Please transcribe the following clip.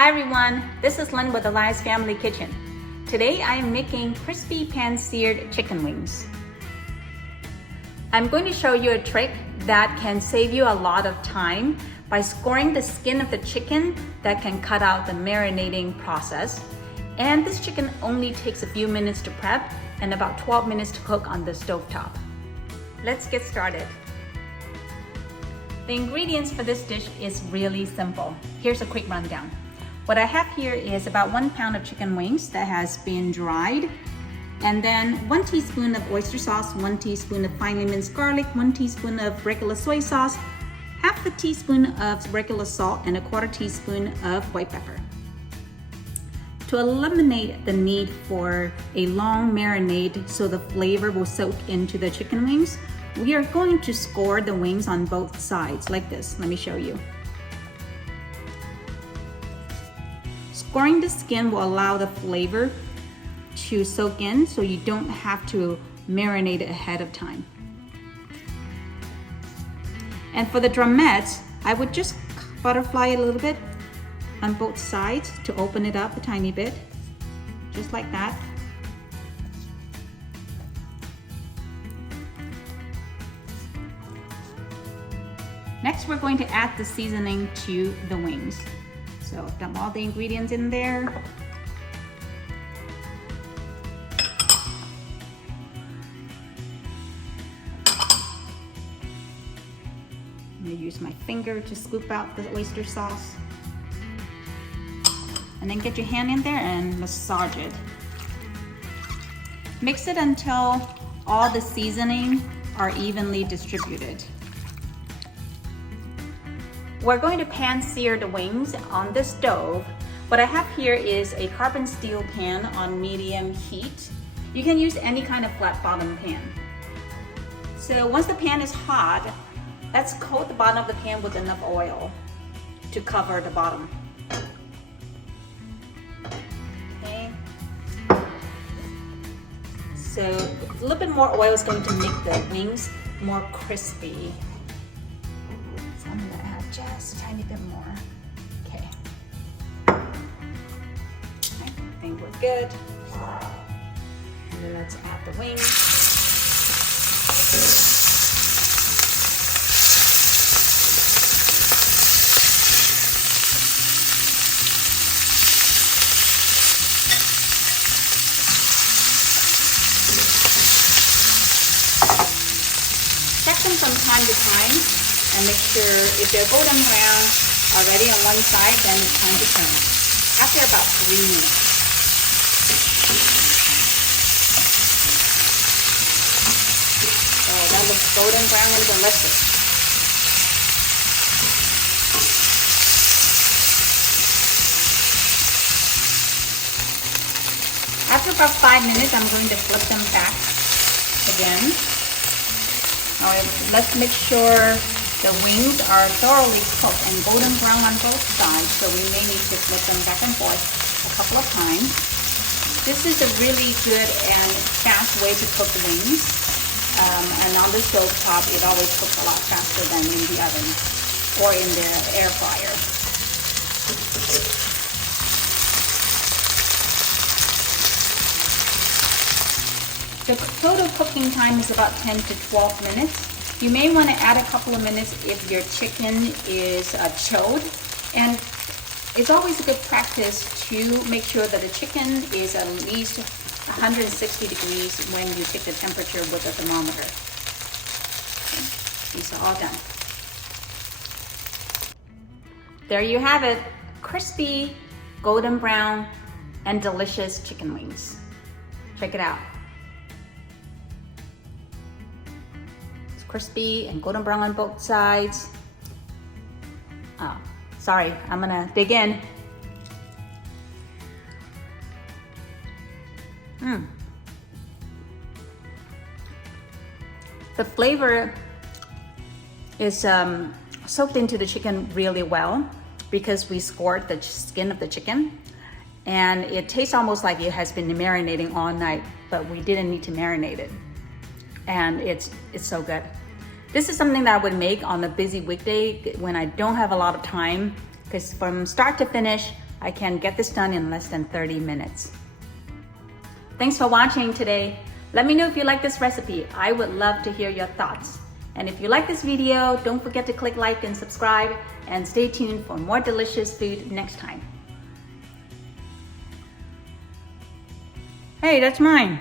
Hi everyone, this is Lynn with Elias Family Kitchen. Today I am making crispy pan-seared chicken wings. I'm going to show you a trick that can save you a lot of time by scoring the skin of the chicken that can cut out the marinating process. And this chicken only takes a few minutes to prep and about 12 minutes to cook on the stovetop. Let's get started. The ingredients for this dish is really simple. Here's a quick rundown. What I have here is about 1 pound of chicken wings that has been dried, and then 1 teaspoon of oyster sauce, 1 teaspoon of finely minced garlic, 1 teaspoon of regular soy sauce, half a teaspoon of regular salt, and a 1/4 teaspoon of white pepper. To eliminate the need for a long marinade so the flavor will soak into the chicken wings, we are going to score the wings on both sides like this. Let me show you. Scoring the skin will allow the flavor to soak in so you don't have to marinate it ahead of time. And for the drumettes, I would just butterfly it a little bit on both sides to open it up a tiny bit, just like that. Next, we're going to add the seasoning to the wings. So dump all the ingredients in there. I'm gonna use my finger to scoop out the oyster sauce. And then get your hand in there and massage it. Mix it until all the seasoning are evenly distributed. We're going to pan-sear the wings on the stove. What I have here is a carbon steel pan on medium heat. You can use any kind of flat bottom pan. So once the pan is hot, let's coat the bottom of the pan with enough oil to cover the bottom. Okay. So a little bit more oil is going to make the wings more crispy. So I'm gonna add just a tiny bit more. Okay. I think we're good. And then let's add the wings. Check them from time to time and make sure if they're golden brown already on one side, then it's time to turn. After about 3 minutes. Oh, that looks golden brown and delicious. After about 5 minutes, I'm going to flip them back again. All right, let's make sure the wings are thoroughly cooked and golden brown on both sides, so we may need to flip them back and forth a couple of times. This is a really good and fast way to cook the wings. And on the stove top, it always cooks a lot faster than in the oven or in the air fryer. The total cooking time is about 10 to 12 minutes. You may want to add a couple of minutes if your chicken is chilled. And it's always a good practice to make sure that the chicken is at least 160 degrees when you take the temperature with the thermometer. Okay. These are all done. There you have it. Crispy, golden brown, and delicious chicken wings. Check it out. Crispy and golden brown on both sides. Oh, sorry, I'm gonna dig in. The flavor is soaked into the chicken really well because we scored the skin of the chicken, and it tastes almost like it has been marinating all night, but we didn't need to marinate it. And it's so good. This is something that I would make on a busy weekday when I don't have a lot of time, because from start to finish, I can get this done in less than 30 minutes. Thanks for watching today. Let me know if you like this recipe. I would love to hear your thoughts. And if you like this video, don't forget to click like and subscribe, and stay tuned for more delicious food next time. Hey, that's mine.